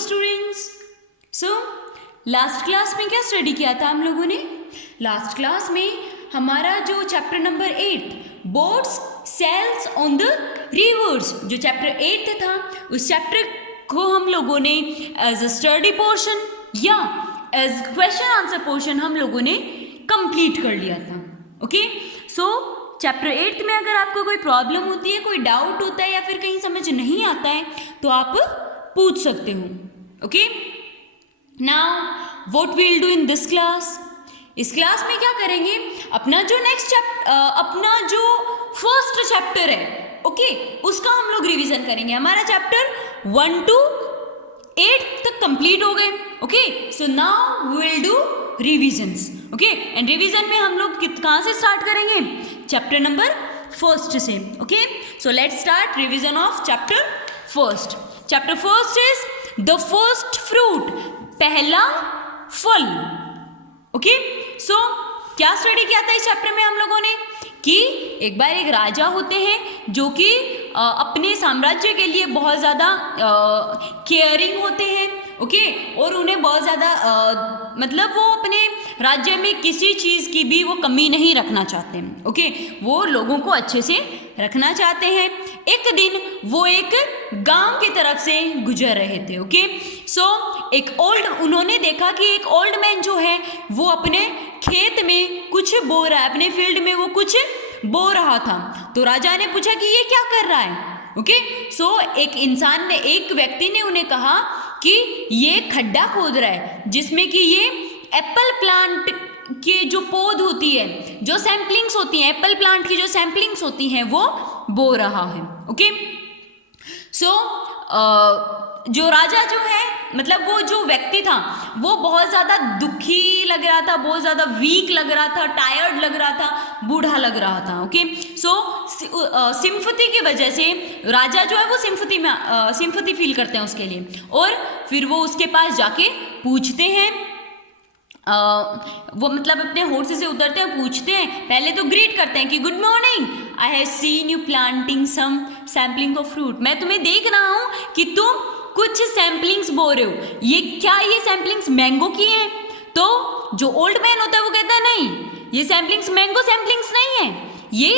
Students. So last class में क्या study किया था हम लोगों ने? लास्ट क्लास में हमारा जो chapter number 8 boats sails on the rivers, जो चैप्टर 8 था, उस चैप्टर को हम लोगों ने एज अ स्टडी पोर्शन या एज क्वेश्चन आंसर पोर्शन हम लोगों ने कंप्लीट कर लिया था। ओके, सो चैप्टर 8 में अगर आपको कोई प्रॉब्लम होती है, कोई डाउट होता है या फिर कहीं समझ नहीं आता है तो आप पूछ सकते हो। Okay, now what will do in this class? इस क्लास में क्या करेंगे, अपना जो अपना जो फर्स्ट चैप्टर है, ओके, उसका हम लोग रिवीजन करेंगे। हमारा चैप्टर 1 to 8 तक कंप्लीट हो गए। Okay, so now we will do revisions. Okay, and revision में हम लोग कहाँ से स्टार्ट करेंगे? चैप्टर नंबर 1 से। Okay, so let's start revision of chapter 1। Chapter 1 is the first fruit, पहला फल। ओके, सो क्या स्टडी किया था इस चैप्टर में हम लोगों ने कि एक बार एक राजा होते हैं जो कि अपने साम्राज्य के लिए बहुत ज़्यादा केयरिंग होते हैं। ओके, और उन्हें बहुत ज़्यादा मतलब वो अपने राज्य में किसी चीज़ की भी वो कमी नहीं रखना चाहते हैं। ओके, वो लोगों को अच्छे से रखना चाहते हैं। एक दिन वो एक गांव की तरफ से गुजर रहे थे। ओके, सो उन्होंने देखा कि एक ओल्ड मैन जो है वो अपने खेत में कुछ बो रहा है, अपने फील्ड में वो कुछ बो रहा था। तो राजा ने पूछा कि ये क्या कर रहा है? ओके, सो एक व्यक्ति ने उन्हें कहा कि ये खड्डा खोद रहा है जिसमें कि ये एप्पल प्लांट के जो पौध होती है, जो सैम्पलिंग्स होती हैं, एप्पल प्लांट की जो सैम्पलिंग्स होती हैं वो बो रहा है। ओके, सो जो राजा जो है, मतलब वो जो व्यक्ति था वो बहुत ज़्यादा दुखी लग रहा था, बहुत ज़्यादा वीक लग रहा था, टायर्ड लग रहा था, बूढ़ा लग रहा था। ओके, सो सिंपैथी की वजह से राजा जो है वो सिंपैथी फील करते हैं उसके लिए, और फिर वो उसके पास जाके पूछते हैं, वो मतलब अपने हॉर्स से उतरते हैं, पूछते हैं, पहले तो ग्रीट करते हैं कि good morning, I have seen you planting some sampling of fruit. मैं तुम्हें देख रहा हूँ कि तुम कुछ सैम्पलिंग्स बो रहे हो, ये सैम्पलिंग्स मैंगो की हैं? तो जो ओल्ड मैन होता है वो कहता है नहीं, ये सैम्पलिंग्स मैंगो सैम्पलिंग्स नहीं है, ये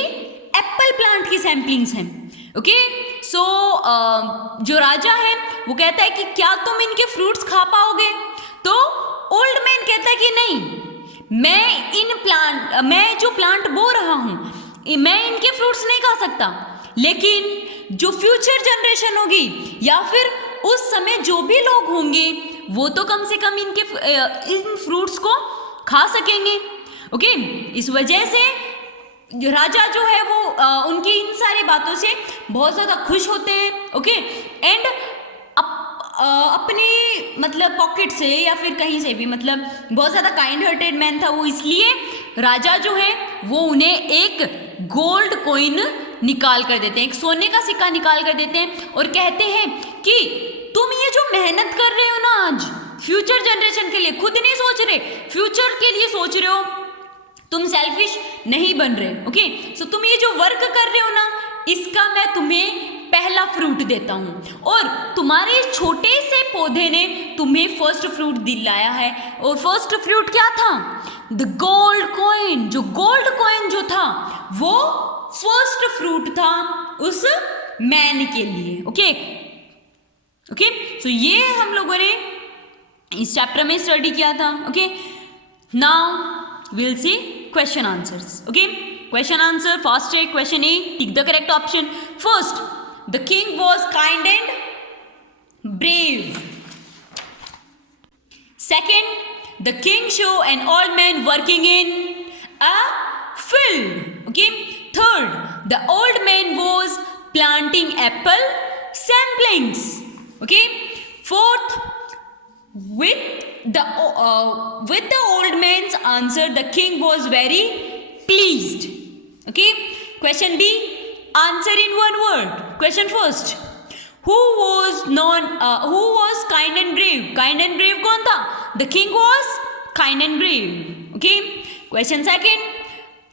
एप्पल प्लांट की सैम्पलिंग्स हैं। ओके, सो जो राजा है वो कहता है कि क्या तुम इनके फ्रूट्स खा पाओगे? तो ओल्ड मैन कहता है कि नहीं, मैं जो प्लांट बो रहा हूँ मैं इनके फ्रूट्स नहीं खा सकता, लेकिन जो फ्यूचर जनरेशन होगी या फिर उस समय जो भी लोग होंगे वो तो कम से कम इन फ्रूट्स को खा सकेंगे। ओके, इस वजह से राजा जो है वो उनकी इन सारी बातों से बहुत ज़्यादा खुश होते हैं। ओके, एंड अपने मतलब पॉकेट से या फिर कहीं से भी, मतलब बहुत ज़्यादा काइंड हार्टेड मैन था वो, इसलिए राजा जो है वो उन्हें एक गोल्ड कॉइन निकाल कर देते हैं, एक सोने का सिक्का निकाल कर देते हैं और कहते हैं कि तुम ये जो मेहनत कर रहे हो ना आज फ्यूचर जनरेशन के लिए, खुद नहीं सोच रहे, फ्यूचर के लिए सोच रहे हो, तुम सेल्फिश नहीं बन रहे। ओके, सो तुम ये जो वर्क कर रहे हो ना, इसका मैं तुम्हें पहला फ्रूट देता हूँ, और तुम्हारे इस छोटे से पौधे ने तुम्हें फर्स्ट फ्रूट दिलाया है। और फर्स्ट फ्रूट क्या था? The gold coin. जो गोल्ड कॉइन जो था वो फर्स्ट फ्रूट था उस मैन के लिए। ओके, ओके, सो ये हम लोगों ने इस चैप्टर में स्टडी किया था। Okay, now will see question answers. Okay, question answer first है question A, tick the correct option. First, the king was kind and brave. Second, the king saw an old man working in a field. Okay. Third, the old man was planting apple samplings. Okay. Fourth, with the old man's answer, the king was very pleased. Okay. Question B, answer in one word. Question first, who was kind and brave? Kind and brave कौन था? The king was kind and brave. Okay. Question second,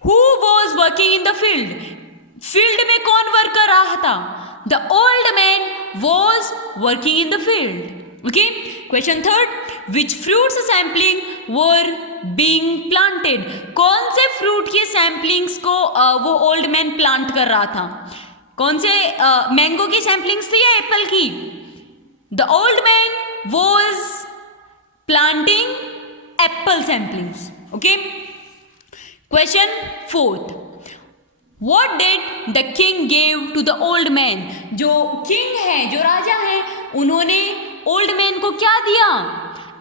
who was working in the field? Field में कौन work कर रहा था? The old man was working in the field. Okay, question third, which fruits sampling were being planted, कौन से fruit की samplings को वो ओल्ड मैन प्लांट कर रहा था, कौन से मैंगो की सैम्पलिंग्स थी या एप्पल की? The old man was planting apple samplings. Okay, question fourth, What did the king gave to the old man? जो किंग है, जो राजा है, उन्होंने ओल्ड मैन को क्या दिया?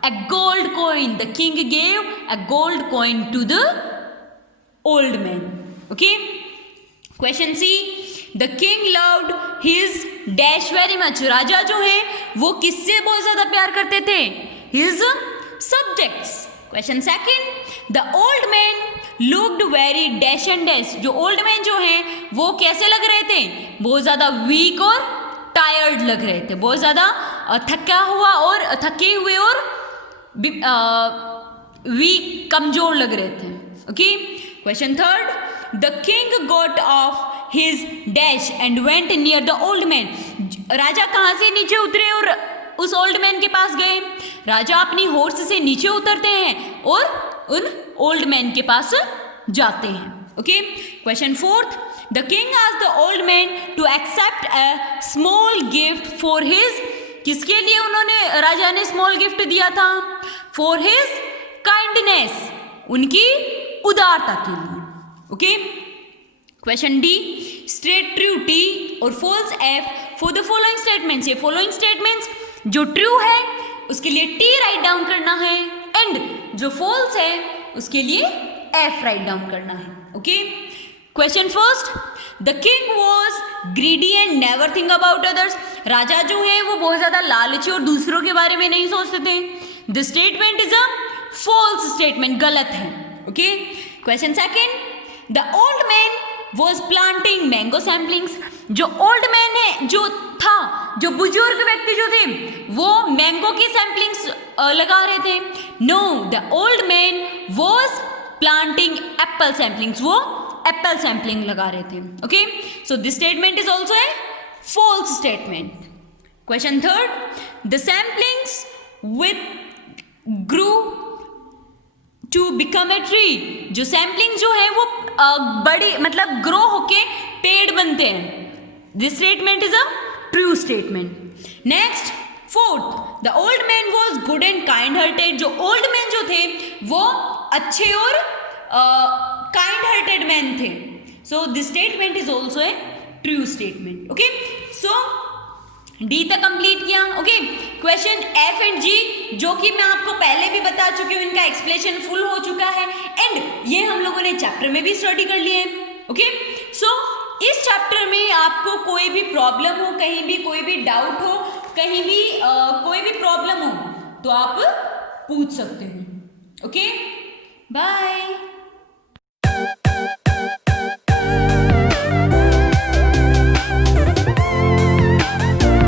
A gold coin. The king gave a gold coin to the old man. Okay. Question C. The king loved his dash very much. राजा जो है वो किससे बहुत ज्यादा प्यार करते थे? His subjects. Question second. The old man looked very dash and dash, जो ओल्ड मैन जो हैं वो कैसे लग रहे थे? बहुत ज़्यादा वीक और टायर्ड लग रहे थे, बहुत ज़्यादा थका हुआ और थके हुए और वीक, कमजोर लग रहे थे। Okay, question third, the king got off his dash and went near the old man, राजा कहाँ से नीचे उतरे और उस ओल्ड मैन के पास गए? राजा अपनी हॉर्स से नीचे उतरते हैं और उन ओल्ड मैन के पास जाते हैं। Okay, question fourth, the king asked the old man to accept a small gift for his, किसके लिए उन्होंने, राजा ने स्मॉल गिफ्ट दिया था? फॉर हिज काइंडनेस, उनकी उदारता के लिए। Okay, question D, state true T और false F for the following statements, ये फॉलोइंग स्टेटमेंट्स जो ट्रू है उसके लिए टी राइट डाउन करना है एंड जो फॉल्स है उसके लिए एफ राइट डाउन करना है। Okay, question first, the king was greedy and never think about others, राजा जो है वो बहुत ज्यादा लालची और दूसरों के बारे में नहीं सोचते थे। The statement is a false statement, गलत है। Okay, question second, the old man was planting mango samplings, जो ओल्ड मैन है, जो था, जो बुजुर्ग व्यक्ति जो थे वो मैंगो की सैम्पलिंग्स लगा रहे थे। No, the old man was planting apple samplings, वो एप्पल सैम्पलिंग लगा रहे थे। Okay, so this statement is also a false statement. Question third, the samplings with grew to become a tree, जो sampling जो है वो बड़ी मतलब ग्रो होके पेड़ बनते हैं। This statement is a true statement. Next, fourth, the old man was good and kind hearted, जो ओल्ड मैन जो थे वो अच्छे और काइंड हार्टेड मैन थे। सो this statement is also A true statement. Okay, so D तक complete किया। Okay, question F and जी जो कि मैं आपको पहले भी बता चुकी हूँ, इनका एक्सप्लेनेशन फुल हो चुका है एंड ये हम लोगों ने चैप्टर में भी स्टडी कर लिए हैं। ओके, सो इस चैप्टर में आपको कोई भी प्रॉब्लम हो, कहीं भी कोई भी डाउट हो, कहीं भी कोई भी प्रॉब्लम हो तो आप पूछ सकते हो। Okay, bye.